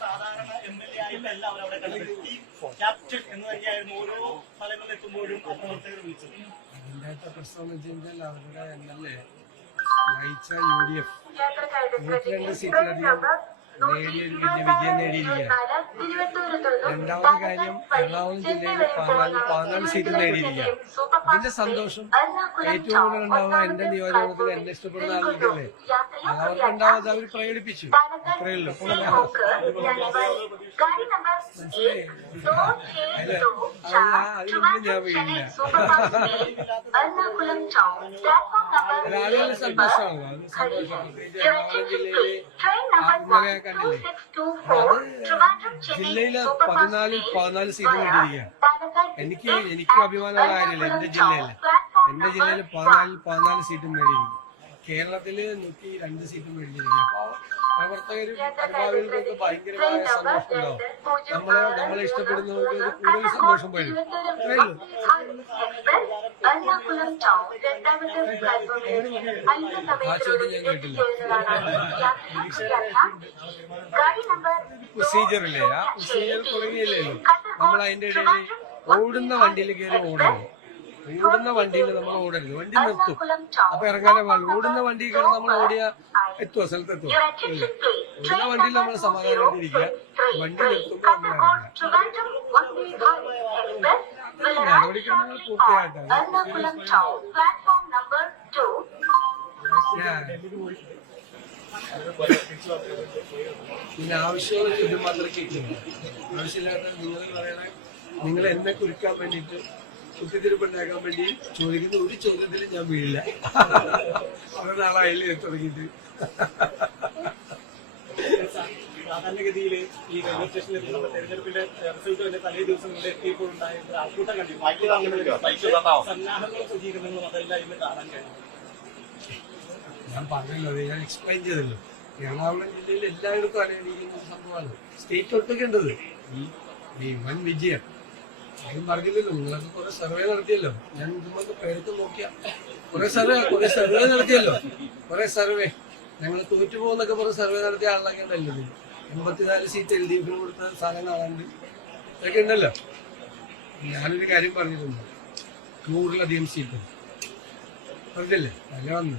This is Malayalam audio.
സാധാരണ MLA ആയിട്ടല്ല അവരവിടെ കണ്ടത്. ഈ ക്യാപ്റ്റൻ എന്ന് തന്നെയായിരുന്നു ഓരോ സ്ഥലങ്ങളിൽ എത്തുമ്പോഴും പ്രവർത്തകർ വിളിച്ചത്. അതിൻ്റെ പ്രശ്നം എന്ന് വെച്ച് കഴിഞ്ഞാൽ അവരുടെ MLA നയിച്ച UDF 102 സീറ്റിലധികം നേടിയൊരു വലിയ വിജയം നേടിയിരിക്കുകയാണ്. രണ്ടാമത്തെ കാര്യം എറണാകുളം ജില്ലയിൽ 14 സീറ്റ് നേടിയിരിക്കുകയാണ്. ഇതിന്റെ സന്തോഷം ഏറ്റവും കൂടുതൽ ഉണ്ടാവുക എന്റെ നിയോജകത്തിൽ എന്നെ ഇഷ്ടപ്പെടുന്ന ആളുകൾക്കല്ലേ, അവർക്ക് ഉണ്ടാവാതെ അവർ പ്രകടിപ്പിച്ചു. അത്രയല്ലോ മനസ്സിലായി. അതിലൊന്നും ഞാൻ വീഴില്ല. ആളുകളുടെ സന്തോഷമാണല്ലോ, അത് സന്തോഷം. പ്രത്യേകിച്ച് എറണാകുളം ജില്ലയിലെ ആത്മകയെ കണ്ടില്ലേ, ജില്ലയിലെ 14 സീറ്റ് നേടിയിരിക്കുകയാണ്. എനിക്ക് അഭിമാനമുള്ള കാര്യമില്ല. എന്റെ ജില്ലയില് 14 സീറ്റും നേടിയിരിക്കുന്നു. കേരളത്തില് 102 സീറ്റും മേടിച്ചിരിക്കുന്നു. അപ്പൊ പ്രവർത്തകരും അനുഭാവികൾക്കൊക്കെ ഭയങ്കരമായ സന്തോഷം ഉണ്ടാവും. നമ്മളെ ഇഷ്ടപ്പെടുന്നവർക്ക് കൂടുതൽ സന്തോഷം വരും. അത്രയുള്ളൂ. ആ ചോദ്യം ഞാൻ കേട്ടില്ല. പ്രൊസീജിയറില്ലേ, ആ പ്രൊസീജിയർ തുടങ്ങിയില്ലല്ലോ. നമ്മൾ അതിന്റെ ഇടയിൽ ഓടുന്ന വണ്ടിയിൽ കയറി ഓടരുത്. ഓടുന്ന വണ്ടിയിൽ നമ്മൾ ഓടരുത്. വണ്ടി നിർത്തും, അപ്പൊ ഇറങ്ങാനേ പാടില്ല. ഓടുന്ന വണ്ടി കയറി നമ്മൾ ഓടിയാ എത്തുമോ, സ്ഥലത്തെത്തുമോ? ഇല്ല. ഓടുന്ന വണ്ടിയിൽ നമ്മൾ സമാധാനമായിട്ടിരിക്കുക. വണ്ടി നിർത്തുമ്പോൾ നമ്മൾ ഇറങ്ങുക. നടപടിക്രമങ്ങൾ പൂർത്തിയായിട്ടാണ്. പിന്നെ ആവശ്യമുള്ള ചോദ്യം മാത്രമേ കേൾക്കുന്നു. ആവശ്യമില്ലാത്ത നിങ്ങൾ പറയണ, നിങ്ങൾ എന്നെ കുറിക്കാൻ വേണ്ടിയിട്ട് കുത്തിത്തിരിപ്പുണ്ടാക്കാൻ വേണ്ടി ചോദിക്കുന്ന ഒരു ചോദ്യത്തിൽ ഞാൻ വീഴില്ല. കുറെ നാളായില്ലേ തുടങ്ങിയിട്ട്. സാധാരണഗതിയിൽ ഈ റെയിൽവേ സ്റ്റേഷനിൽ തെരഞ്ഞെടുപ്പിന്റെ റിസൾട്ട് തന്നെ തലേ ദിവസം ഇവിടെ എത്തിയപ്പോഴുണ്ടായ ആൾക്കൂട്ടം കണ്ടിരുന്നു. സന്നാഹങ്ങളും സജ്ജീകരണങ്ങളും അതെല്ലാം ഇന്ന് കാണാൻ കഴിയും. ഞാൻ പറഞ്ഞല്ലോ, ഞാൻ എക്സ്പ്ലെയിൻ ചെയ്തല്ലോ. എറണാകുളം ജില്ലയിൽ എല്ലായിടത്തും അറിയാനിരിക്കുന്ന സംഭവമാണ്. സ്റ്റേറ്റ് ഒട്ടുക്കേണ്ടത് ഈ വൻ വിജയം. ആരും പറഞ്ഞില്ലല്ലോ. നിങ്ങളൊക്കെ കുറെ സർവേ നടത്തിയല്ലോ. ഞാൻ ഇതുമൊക്കെ പേരത്ത് നോക്കിയ കുറെ സർവേ നടത്തിയല്ലോ. കുറെ സർവേ ഞങ്ങൾ തോറ്റുപോകുന്നൊക്കെ കുറെ സർവേ നടത്തിയ ആളൊക്കെ ഉണ്ടല്ലോ. 84 സീറ്റ് LDF കൊടുത്ത സ്ഥലം കാണാണ്ട് ഇതൊക്കെ ഉണ്ടല്ലോ. ഞാനൊരു കാര്യം പറഞ്ഞിട്ടുണ്ട്, 100-ലധികം സീറ്റ് പറഞ്ഞില്ലേ, അല്ല വന്നു.